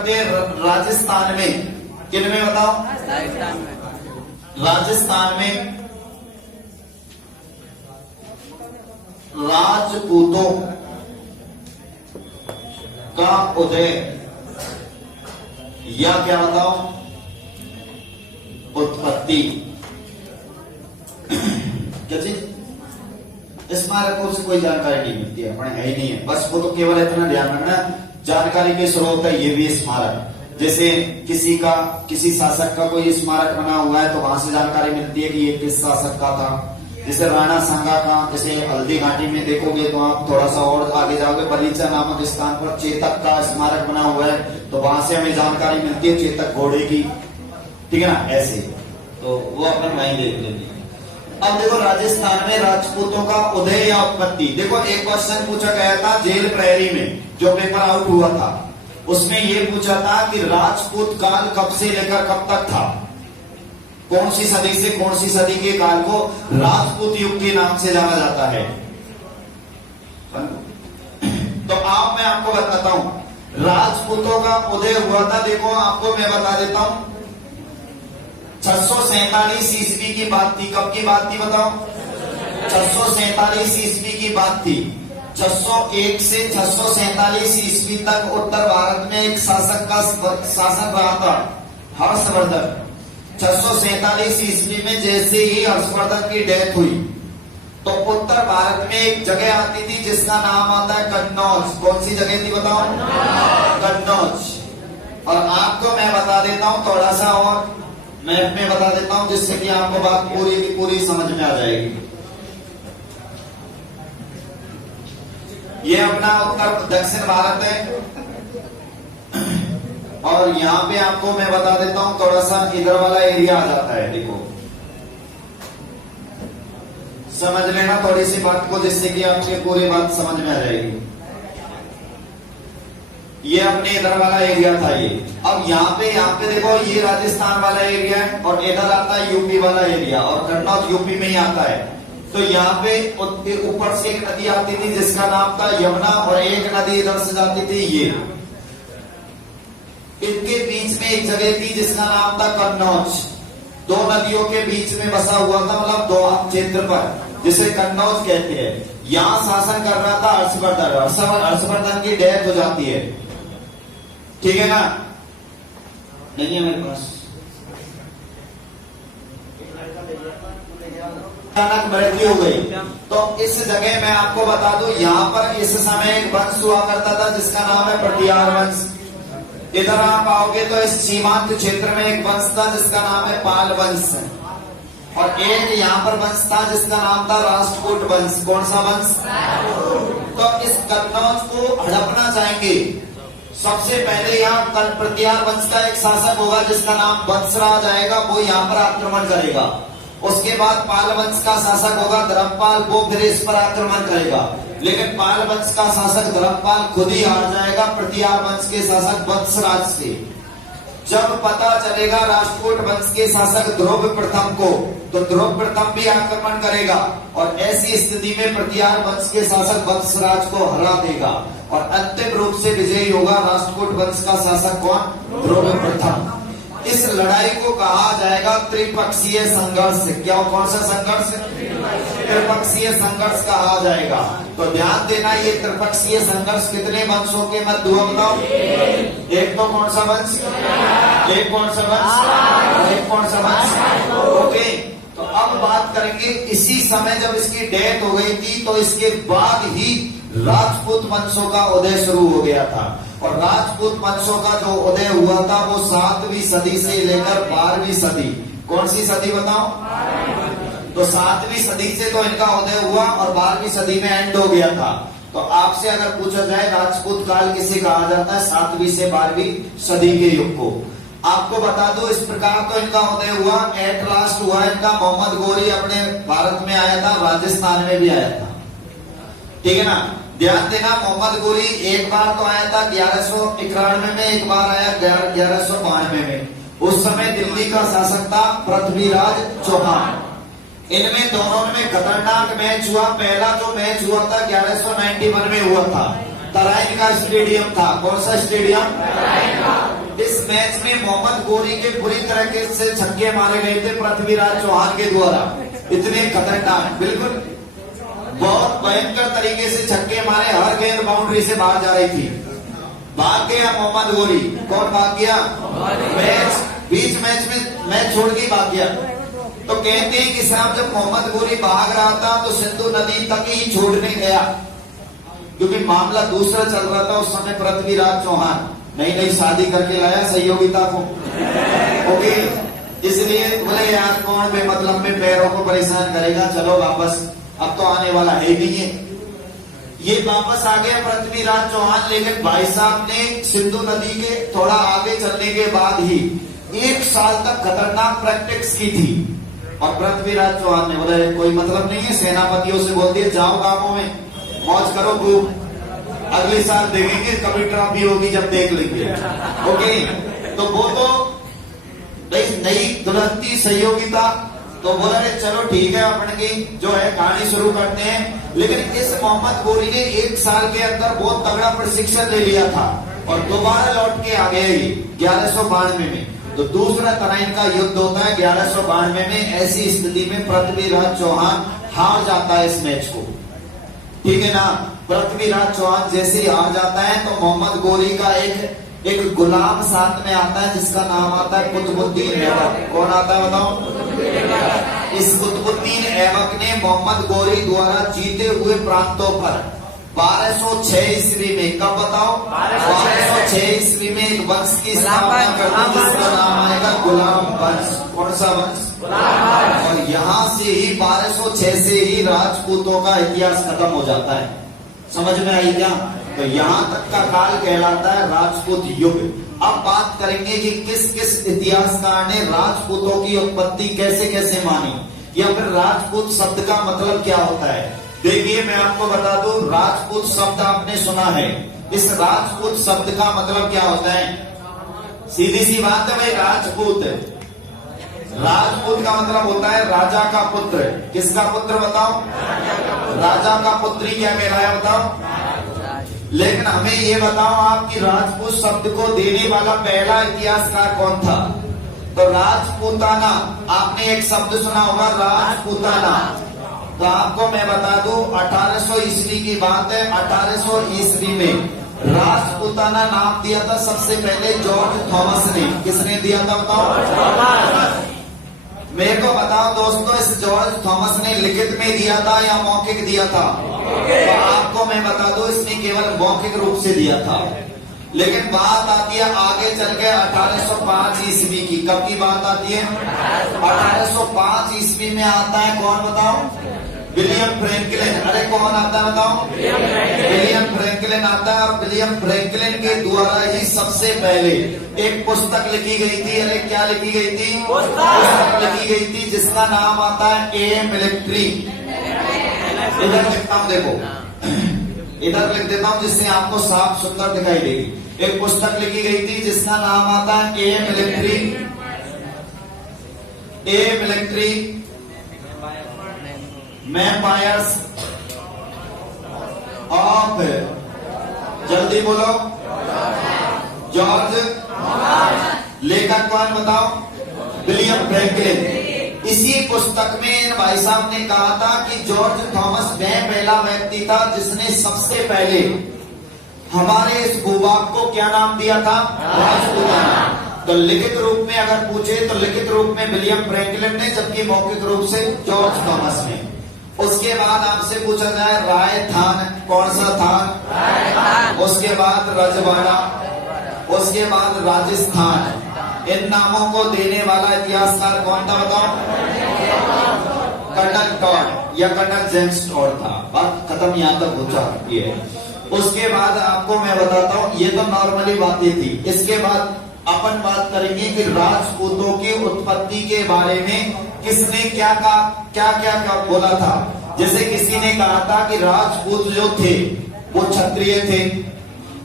करते हैं राजस्थान में, किन में बताओ? राजस्थान में राजपूतों का उदय या क्या बताओ? उत्पत्ति। क्या चीज? स्मारकों से कोई जानकारी नहीं मिलती है, अपने है ही नहीं है। बस वो तो केवल इतना ध्यान रखना, जानकारी के स्रोत है ये भी स्मारक। जैसे किसी शासक का कोई स्मारक बना हुआ है तो वहां से जानकारी मिलती है कि ये किस शासक का था। जैसे राणा सांगा का, जैसे हल्दी घाटी में देखोगे तो आप थोड़ा सा और आगे जाओगे, बलीचा नामक स्थान पर चेतक का स्मारक बना हुआ है, तो वहां से हमें जानकारी मिलती है चेतक घोड़े की, ठीक है ना, ऐसे। तो वो अपन वहीं देख लेते हैं। अब देखो राजस्थान में राजपूतों का उदय या उत्पत्ति। देखो एक क्वेश्चन पूछा गया था जेल प्रहरी में, जो पेपर आउट हुआ था, उसमें ये पूछा था कि राजपूत काल कब से लेकर कब तक था, कौन सी सदी से कौन सी सदी के काल को राजपूत युग के नाम से जाना जाता है। तो आप मैं आपको बताता हूं राजपूतों का उदय हुआ था। देखो आपको मैं बता देता हूं 647 ईस्वी की बात थी। कब की बात थी बताओ? 647 ईस्वी की बात थी। 601 से 647 ईस्वी तक उत्तर भारत में एक शासक का शासन रहा था, हर्षवर्धन। 647 ईस्वी में जैसे ही हर्षवर्धन की डेथ हुई तो उत्तर भारत में एक जगह आती थी जिसका नाम आता है कन्नौज। कौन सी जगह थी बताओ? कन्नौज। और आपको मैं बता देता हूं थोड़ा सा और मैप में बता देता हूं जिससे कि आपको बात पूरी की पूरी समझ में आ जाएगी। ये अपना उत्तर दक्षिण भारत है और यहाँ पे आपको मैं बता देता हूं थोड़ा सा इधर वाला एरिया आ जाता है। देखो समझ लेना थोड़ी सी बात को, जिससे कि आपकी पूरी बात समझ में आ जाएगी। ये अपने इधर वाला एरिया था ये। अब यहाँ पे देखो ये राजस्थान वाला एरिया है और इधर आता है यूपी वाला एरिया, और कन्नौज यूपी में ही आता है। तो यहाँ पे ऊपर से एक नदी आती थी जिसका नाम था यमुना, और एक नदी इधर से जाती थी ये। इनके बीच में एक जगह थी जिसका नाम था कन्नौज। दो नदियों के बीच में बसा हुआ था, मतलब दो क्षेत्र पर, जिसे कन्नौज कहते हैं। यहाँ शासन कर रहा था हर्षवर्धन। हर्षवर्धन की डेथ हो जाती है, ठीक है ना? नहीं है मेरे पास। अचानक मृत्यु हो गई। तो इस जगह मैं आपको बता दूं, यहाँ पर इस समय एक वंश हुआ करता था जिसका नाम है प्रतिहार वंश। इधर आप आओगे तो इस सीमांत क्षेत्र में एक वंश था जिसका नाम है पाल वंश, और एक यहाँ पर वंश था जिसका नाम था राष्ट्रकूट वंश। कौन सा वंश? तो इस कन्नौज को हड़पना चाहेंगे। सबसे पहले यहाँ प्रतिहार वंश का एक शासक होगा जिसका नाम वत्सराज आएगा, वो यहाँ पर आक्रमण करेगा। उसके बाद पाल वंश का शासक होगा धर्मपाल, वो फिर इस पर आक्रमण करेगा। लेकिन पाल वंश का शासक धर्मपाल खुद ही हार जाएगा प्रतिहार वंश के शासक वत्सराज से। जब पता चलेगा राष्ट्रकूट वंश के शासक ध्रुव प्रथम को, तो ध्रुव प्रथम भी आक्रमण करेगा, और ऐसी स्थिति में प्रतिहार वंश के शासक वत्सराज को हरा देगा, और अंतिम रूप से विजयी होगा राष्ट्रकूट वंश का शासक कौन? ध्रुव प्रथम। इस लड़ाई को कहा जाएगा त्रिपक्षीय संघर्ष। क्या? कौन सा संघर्ष? त्रिपक्षीय संघर्ष कहा जाएगा। तो ध्यान देना, ये त्रिपक्षीय संघर्ष कितने वंशों के मध्य हुआ बताओ? एक तो कौन सा वंश? एक कौन सा वंश? एक कौन सा वंश? ओके। तो अब बात करेंगे, इसी समय जब इसकी डेथ हो गई थी तो इसके बाद ही राजपूत वंशों का उदय शुरू हो गया था। और राजपूत वंशों का जो उदय हुआ था वो 7वीं सदी से लेकर 12वीं सदी। कौन सी सदी बताओ? तो 7वीं सदी से तो इनका उदय हुआ और 12वीं सदी में एंड हो गया था। तो आपसे अगर पूछा जाए राजपूत काल किसे कहा जाता है, 7वीं से 12वीं सदी के युग को। आपको बता दो इस प्रकार तो इनका उदय हुआ, एट लास्ट हुआ इनका। मोहम्मद गोरी अपने भारत में आया था, राजस्थान में भी आया था, ठीक है ना? ध्यान देना, मोहम्मद गोरी एक बार तो आया था 1191 में, एक बार आया 1192 में। उस समय दिल्ली का शासक था पृथ्वीराज चौहान। इनमें दोनों में खतरनाक मैच हुआ। पहला जो मैच हुआ था 1191 में हुआ था, तराइन का स्टेडियम था। कौन सा स्टेडियम? इस मैच में मोहम्मद गोरी के बुरी तरीके से छक्के मारे गए थे पृथ्वीराज चौहान के द्वारा। इतने खतरनाक, बिल्कुल बहुत भयंकर तरीके से छक्के मारे, हर गेंद बाउंड्री से बाहर जा रही थी। भाग गया मोहम्मद गोरी। कौन भाग गया? बीच मैच में मैच छोड़ के भाग गया। तो कहते हैं कि साहब जब मोहम्मद गोरी भाग रहा था तो सिंधु नदी तक ही छोड़ने गया, क्योंकि मामला दूसरा चल रहा था। उस समय पृथ्वीराज चौहान नई नई शादी करके लाया सहयोगिता को, ओके, इसलिए बोले यार कौन बेमतलब में पैरों को परेशान करेगा, चलो वापस, अब तो आने वाला है नहीं है। ये वापस आ गया पृथ्वीराज चौहान, लेकिन भाई साहब ने सिंधु नदी के थोड़ा आगे चलने के बाद ही 1 साल तक खतरनाक प्रैक्टिस की थी। और पृथ्वीराज चौहान ने बोला कोई मतलब नहीं है, सेनापतियों से बोल दिया जाओ गांवों में मौज करो खूब, अगले साल देखेंगे, कभी ट्रॉफी होगी जब देख लेंगे, ओके। तो वो तो नई दुलहती सहयोगिता, तो बोला चलो ठीक है, अपन की जो है कहानी शुरू करते हैं। लेकिन इस मोहम्मद गोरी ने 1 साल के अंदर बहुत तगड़ा प्रशिक्षण ले लिया था और दोबारा लौट के आ गए 1192 में। तो दूसरा तराइन का युद्ध होता है 1192 में। ऐसी स्थिति में पृथ्वीराज चौहान हार जाता है इस मैच को, ठीक है ना। पृथ्वीराज चौहान जैसे ही हार जाता है तो मोहम्मद गोरी का एक गुलाम साथ में आता है जिसका नाम आता है कुतुबुद्दीन ऐबक। कौन आता है बताओ? इस कुतुबुद्दीन ऐबक ने मोहम्मद गोरी द्वारा जीते हुए प्रांतों पर 1206 ईस्वी में, कब बताओ? 1206 ईस्वी में एक वंश की स्थापना करती है जिसका नाम आएगा गुलाम वंश। कौन सा वंश? और यहाँ से ही 1206 से ही राजपूतों का इतिहास खत्म हो जाता है। समझ में आई क्या? तो यहाँ तक का काल कहलाता है राजपूत युग। अब बात करेंगे कि किस किस इतिहासकार ने राजपूतों की उत्पत्ति कैसे कैसे मानी, या फिर राजपूत शब्द का मतलब क्या होता है। देखिए मैं आपको बता दूं, राजपूत शब्द आपने सुना है, इस राजपूत शब्द का मतलब क्या होता है? सीधी सी बात है भाई, राजपूत का मतलब होता है राजा का पुत्र। किसका पुत्र बताओ? राजा का पुत्र ही क्या कहलाया बताओ? लेकिन हमें ये बताओ आप कि राजपूत शब्द को देने वाला पहला इतिहासकार कौन था? तो राजपूताना, आपने एक शब्द सुना होगा राजपूताना। तो आपको मैं बता दूं 1800 ईस्वी की बात है। 1800 ईस्वी में राजपूताना नाम दिया था सबसे पहले जॉर्ज थॉमस ने। किसने दिया था बताओ? मेरे को बताओ दोस्तों, इस जॉर्ज थॉमस ने लिखित में दिया था या मौखिक दिया था? तो आपको मैं बता दूं इसने केवल मौखिक रूप से दिया था। लेकिन बात आती है आगे चल के 1805 ईस्वी की। कब की बात आती है? 1805 ईस्वी में आता है कौन बताओ? William Franklin. अरे कौन आता है बताओ? विलियम फ्रैंकलिन आता है। और विलियम फ्रैंकलिन के द्वारा ही सबसे पहले एक पुस्तक लिखी गई थी। अरे क्या लिखी गई थी? पुस्तक लिखी गई थी जिसका नाम आता है ए मिलिट्री। इधर लिखता हूं, देखो इधर लिख देता हूं जिससे आपको साफ सुंदर दिखाई देगी। एक पुस्तक लिखी गई थी जिसका नाम आता है ए मिलिट्री। ए मिलिट्री मैम्पायर्स ऑफ, जल्दी बोलो, जॉर्ज। लेखक कौन बताओ? William Franklin. इसी पुस्तक में भाई साहब ने कहा था कि जॉर्ज थॉमस वह पहला व्यक्ति था जिसने सबसे पहले हमारे इस भूभाग को क्या नाम दिया था? राजपूताना। तो लिखित रूप में अगर पूछे तो लिखित रूप में विलियम फ्रैंकलिन ने, जबकि मौखिक रूप से जॉर्ज थॉमस ने। उसके बाद आपसे पूछा जाए रायथान, कौन सा थान? उसके बाद रजवाड़ा, उसके बाद राजस्थान। इन नामों को देने वाला इतिहासकार कौन था बताओ? कर्नल टॉड या कर्नल जेम्स टॉड था। बात खत्म यहाँ तक हो जाती है। उसके बाद आपको मैं बताता हूँ, ये तो नॉर्मली बातें थी। इसके बाद अपन बात करेंगे कि राजपूतों की उत्पत्ति के बारे में किसने क्या कहा, क्या क्या बोला था। जैसे किसी ने कहा था कि राजपूत जो थे वो क्षत्रिय थे,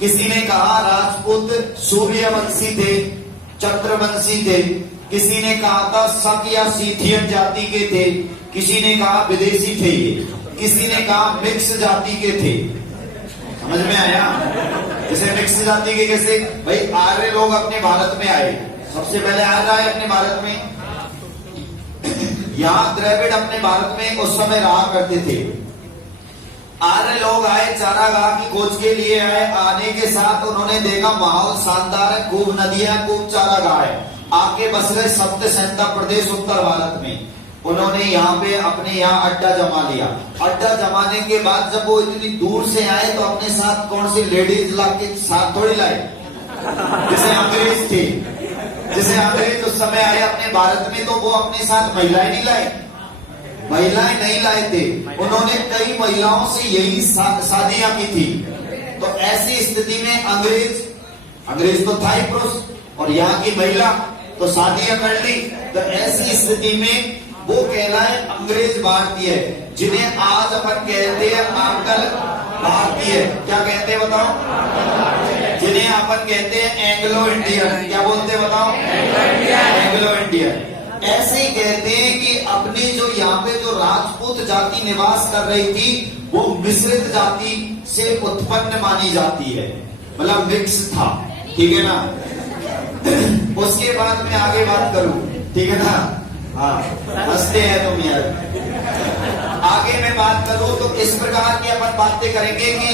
किसी ने कहा राजपूत सूर्यवंशी थे, चंद्रवंशी थे, किसी ने कहा था शक या सीथियन जाति के थे, किसी ने कहा विदेशी थे ये, किसी ने कहा मिक्स जाति के थे। समझ में आया? जैसे मिक्स जाति के कैसे भाई आर्य लोग अपने भारत में आए, सबसे पहले आर्य आए अपने भारत में। यहाँ द्रविड़ अपने भारत में उस समय रहा करते थे। आर्य लोग आए, चारागाह की खोज के लिए आए। आने के साथ उन्होंने देखा माहौल शानदार है, खूब नदियां, खूब चारागाह है। आके बस गए सप्त सैंता प्रदेश उत्तर भारत में। उन्होंने यहाँ पे अपने यहाँ अड्डा जमा लिया। अड्डा जमाने के बाद जब वो इतनी दूर से आए तो अपने साथ कौन सी लेडीज ला के साथ थोड़ी लाए, जैसे अंग्रेज थे। जैसे अंग्रेज उस समय आए अपने भारत में तो वो अपने साथ महिलाएं नहीं लाए, महिलाएं नहीं लाए थे। उन्होंने कई महिलाओं से यही शादियां की थी। तो ऐसी स्थिति में अंग्रेज तो था ही पुरुष और यहाँ की महिला तो शादियां कर ली। तो ऐसी स्थिति में वो कहलाए अंग्रेज भारतीय, जिन्हें आज अपन कहते हैं आंकल भारतीय। क्या कहते हैं बताओ? जिन्हें अपन कहते हैं एंग्लो इंडियन। क्या बोलते हैं बताओ? Anglo Indian. ऐसे ही कहते हैं कि अपनी जो यहाँ पे जो राजपूत जाति निवास कर रही थी वो मिश्रित जाति से उत्पन्न मानी जाती है, मतलब मिक्स था। ठीक है ना? उसके बाद मैं आगे बात करूं, ठीक है ना? हाँ, हंसते हैं तुम यार। आगे मैं बात करूं तो इस प्रकार की अपन बातें करेंगे कि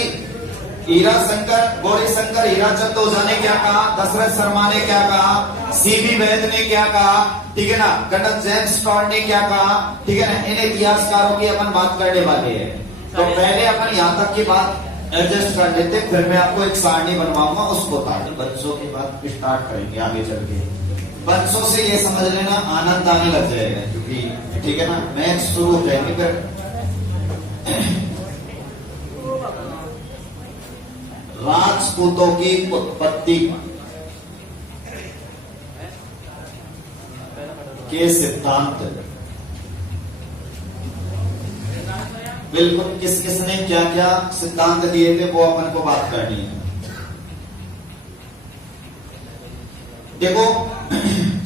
हीरा शंकर, गौरी शंकर हीराचंद ओझा ने क्या कहा, दशरथ शर्मा ने क्या कहा, सीबी वैद ने क्या कहा, ठीक है ना, कर्नल जेम्स टॉड ने क्या कहा, ठीक है ना। इन इतिहासकारों की अपन बात करने वाले हैं। तो पहले अपन यहाँ तक की बात एडजस्ट कर लेते, फिर मैं आपको एक सारणी बनवाऊंगा, उसको बच्चों की बात स्टार्ट करेंगे आगे चल के। बच्चों से ये समझ लेना आनंद आने लग जाएगा, क्योंकि ठीक है ना, मैच शुरू हो जाएंगे फिर। राजपूतों की उत्पत्ति के सिद्धांत, बिल्कुल किस किसने क्या क्या सिद्धांत दिए थे वो अपन को बात करनी है। देखो,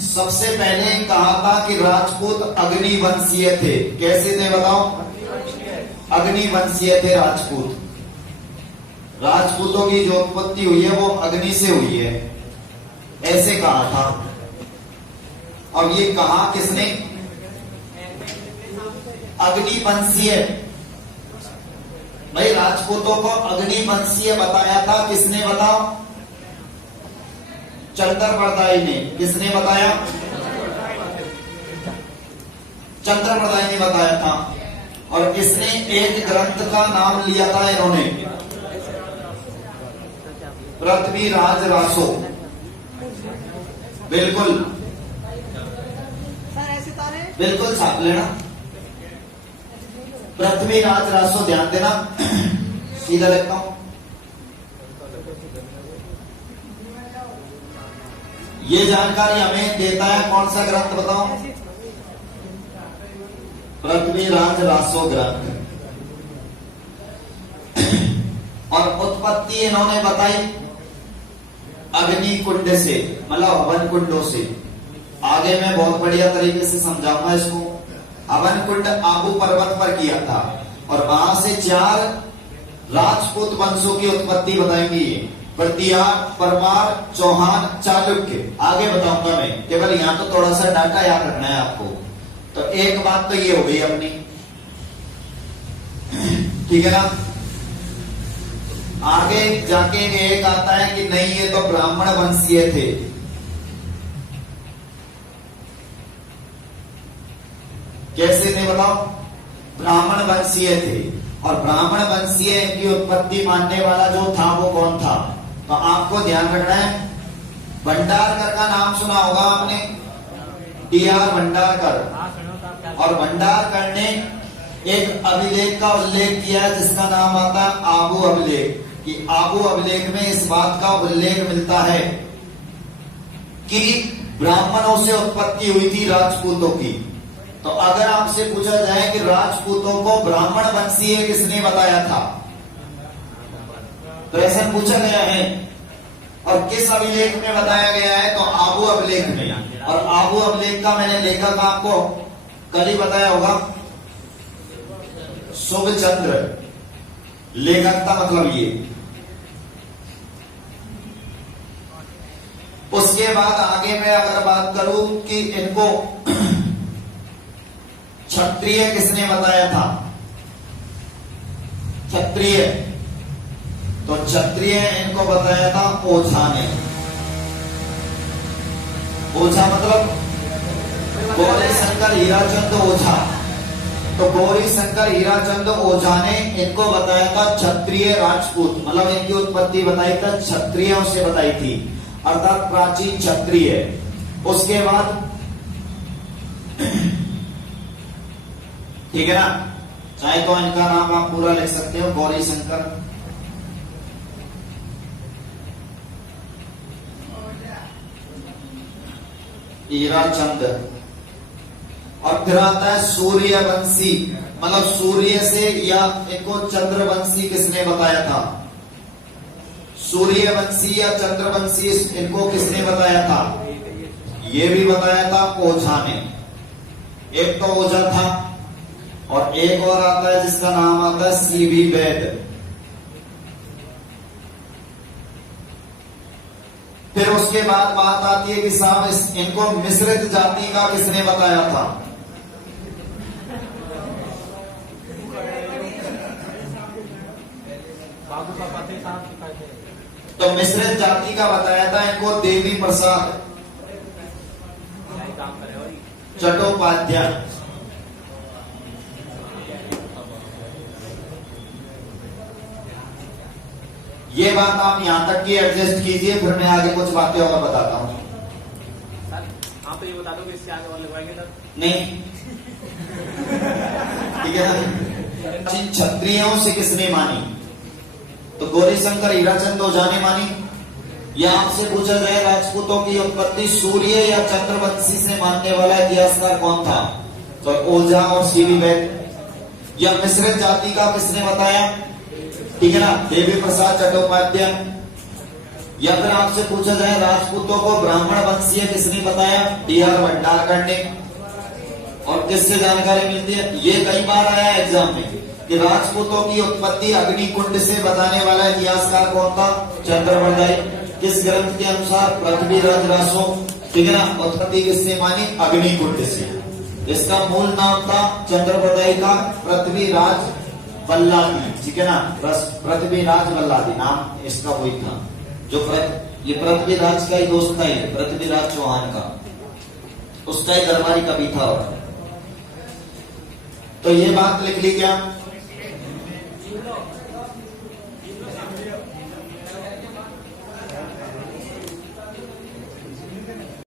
सबसे पहले कहा था कि राजपूत अग्निवंशीय थे। कैसे थे बताओ? अग्निवंशीय थे राजपूत। राजपूतों की जो उत्पत्ति हुई है वो अग्नि से हुई है, ऐसे कहा था। और ये कहा किसने? अग्निवंशीय। भाई राजपूतों को अग्निवंशीय बताया था किसने बताओ? चंद्रप्रदायी ने। किसने बताया? चंद्रप्रदायी ने बताया था। और इसने एक ग्रंथ का नाम लिया था इन्होंने, पृथ्वीराज रासो। बिल्कुल बिल्कुल छाप लेना, पृथ्वीराज रासो। ध्यान देना, सीधा लिखता हूं। ये जानकारी हमें देता है कौन सा ग्रंथ बताओ? पृथ्वीराज रासो ग्रंथ। और उत्पत्ति इन्होंने बताई अग्नि कुंड से, मतलब हवन कुंडों से। आगे मैं बहुत बढ़िया तरीके से समझाऊंगा इसको। हवन कुंड आबू पर्वत पर किया था और वहां से 4 राजपूत वंशों की उत्पत्ति बताएंगी, प्रतिहार, परमार, चौहान, चालुक्य। आगे बताऊंगा मैं, केवल यहाँ तो थोड़ा सा डाटा याद रखना है आपको। तो एक बात तो ये हो गई अपनी, ठीक है ना। आगे जाके एक आता है कि नहीं ये तो ब्राह्मण वंशीय थे। कैसे थे बताओ? ब्राह्मण वंशीय थे। और ब्राह्मण वंशीय की उत्पत्ति मानने वाला जो था वो कौन था? तो आपको ध्यान रखना है, भंडारकर का नाम सुना होगा आपने, टी.आर. भंडारकर। और भंडारकर ने एक अभिलेख का उल्लेख किया है जिसका नाम आता है आबू अभिलेख। कि आबू अभिलेख में इस बात का उल्लेख मिलता है कि ब्राह्मणों से उत्पत्ति हुई थी राजपूतों की। तो अगर आपसे पूछा जाए कि राजपूतों को ब्राह्मण वंशीय किसने बताया था, तो ऐसा पूछा गया है। और किस अभिलेख में बताया गया है? तो आबू अभिलेख में। और आबू अभिलेख का मैंने लेखक आपको कल ही बताया होगा, शुभ चंद्र। लेखक का मतलब ये। उसके बाद आगे मैं अगर बात करूं कि इनको क्षत्रिय किसने बताया था? क्षत्रिय, तो क्षत्रिय इनको बताया था ओझा ने। ओझा मतलब गौरी शंकर हीराचंद ओझा। तो गौरी शंकर हीराचंद ओझा ने इनको बताया था क्षत्रिय राजपूत, मतलब इनकी उत्पत्ति बताई था क्षत्रियों से बताई थी, अर्थात प्राचीन क्षत्रिय। उसके बाद ठीक है ना, चाहे तो इनका नाम आप पूरा लिख सकते हो, गौरी शंकर हीराचंद। और फिर आता है सूर्यवंशी, मतलब सूर्य से, या इनको चंद्रवंशी किसने बताया था? सूर्यवंशी या चंद्रवंशी इनको किसने बताया था? ये भी बताया था ओझा ने। एक तो ओझा था और एक और आता है जिसका नाम आता है सीवी वैद। फिर उसके बाद बात आती है कि साहब इनको मिश्रित जाति का किसने बताया था? तो मिश्रित जाति का बताया था इनको देवी प्रसाद चट्टोपाध्याय। ये बात आप यहां तक की एडजस्ट कीजिए, फिर मैं आगे कुछ बातें और बताता हूं। आप ये बता दो कि इससे आगे और लगवाएंगे तब? नहीं, ठीक है ना। क्षत्रियों से किसने मानी? तो गौरी शंकर हीराचंद ओझा ने मानी। या आपसे पूछा जाए राजपूतों की उत्पत्ति सूर्य या चंद्रवंशी से मानने वाला इतिहासकार कौन था? तो ओझा और सीवी वैद। या मिश्रित जाति का किसने बताया? ठीक है ना, देवी प्रसाद चट्टोपाध्याय। या फिर आपसे पूछा जाए राजपूतों को ब्राह्मण वंशीय किसने बताया? डी.आर. भंडारकर ने। और किससे जानकारी मिलती है? ये कई बार आया एग्जाम में कि राजपूतों की उत्पत्ति अग्निकुंड से बताने वाला इतिहासकार कौन था? चंद्रवरदाई। किस ग्रंथ के अनुसार? पृथ्वीराज रासो। ठीक है ना, उत्पत्ति किससे मानी? अग्निकुंड से। इसका मूल नाम था चंद्रवरदाई का पृथ्वीराज वल्लादी। ठीक है ना, पृथ्वीराज वल्लादी नाम इसका वही था। जो ये पृथ्वीराज का ही दोस्त था, ये पृथ्वीराज चौहान का, उसका ही दरबारी कवि था। तो ये बात लिख ली क्या?